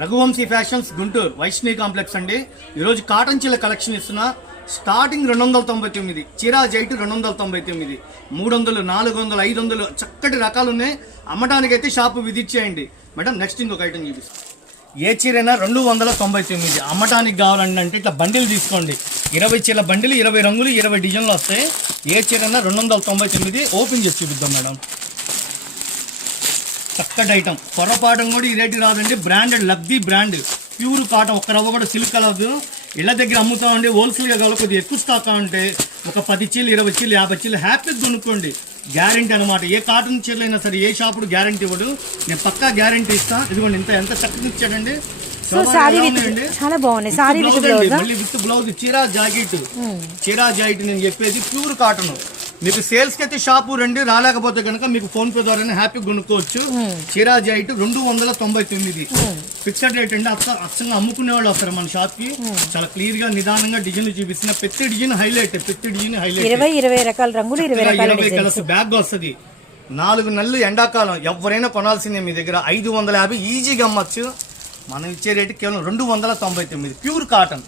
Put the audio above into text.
Raghuvanshi fashions Guntur Vaishnavi complex అండి. ఈరోజు cotton చీల collection ఇస్తున్నా. స్టార్టింగ్ 299, చీరా జైట్ 299, 300, 400, 500 చక్కటి రకాలు ఉన్నాయి. అమ్మటానికి అయితే షాపు విజిట్ చేయండి మేడం. నెక్స్ట్ ఇంకొక ఐటమ్ చూపిస్తాను. ఏ చీరైనా 299. అమ్మటానికి కావాలంటే ఇట్లా బండిల్ తీసుకోండి. 20 చీరల బండిలు, 20 రంగులు, 20 డిజైన్లు వస్తాయి. ఏ చీరైనా 299. ఓపెన్ చేసి చూపిద్దాం మేడం. చక్కటి ఐటమ్, పొరపాటు కూడా ఈ రేటు రాదండి. బ్రాండెడ్ లబ్ధి బ్రాండ్, ప్యూర్ కాటన్, ఒక్క రవ్వ కూడా సిల్క్ కలదు. ఇళ్ళ దగ్గర అమ్ముతామండి. హోల్సేల్గా కావాలి, కొద్దిగా ఎక్కువ స్టాక్ ఉంటే ఒక 10 చీరలు, 20 చీరలు, 50 చీరలు హ్యాపీగా కొనుక్కోండి. గ్యారంటీ అనమాట. ఏ కాటన్ చీరలు అయినా సరే ఏ షాపుడు గ్యారంటీ ఇవ్వడు, నేను పక్కా గ్యారంటీ ఇస్తాను. ఇదిగోండి ఎంత చక్కగా ఇచ్చాడండి. చాలా బాగుంది. మళ్ళీ విత్ బ్లౌజ్, చీరా జాకెట్ నేను చెప్పేది ప్యూర్ కాటన్. మీకు సేల్స్ కి అయితే షాపు రండి, రాలేకపోతే కనుక మీకు ఫోన్ పే ద్వారానే హ్యాపీగా కొనుక్కోవచ్చు. చీరా జాకెట్ 299. ఫిక్స్డ్ రేట్ అండి. అచ్చంగా అమ్ముకునే వాళ్ళు వస్తారు మన షాప్ కి. చాలా క్లియర్ గా నిదానంగా డిజైన్ చూపిస్తున్న. ప్రతి డిజైన్ హైలైట్, 20 రకాల రంగులు, 20 కలర్స్ బ్యాగ్ వస్తుంది. 4 నెలలు ఎండాకాలం ఎవరైనా కొనాల్సిందే. మీ దగ్గర 550 ఈజీగా అమ్మచ్చు. మనం ఇచ్చే రేటు కేవలం 299 ప్యూర్ కాటన్.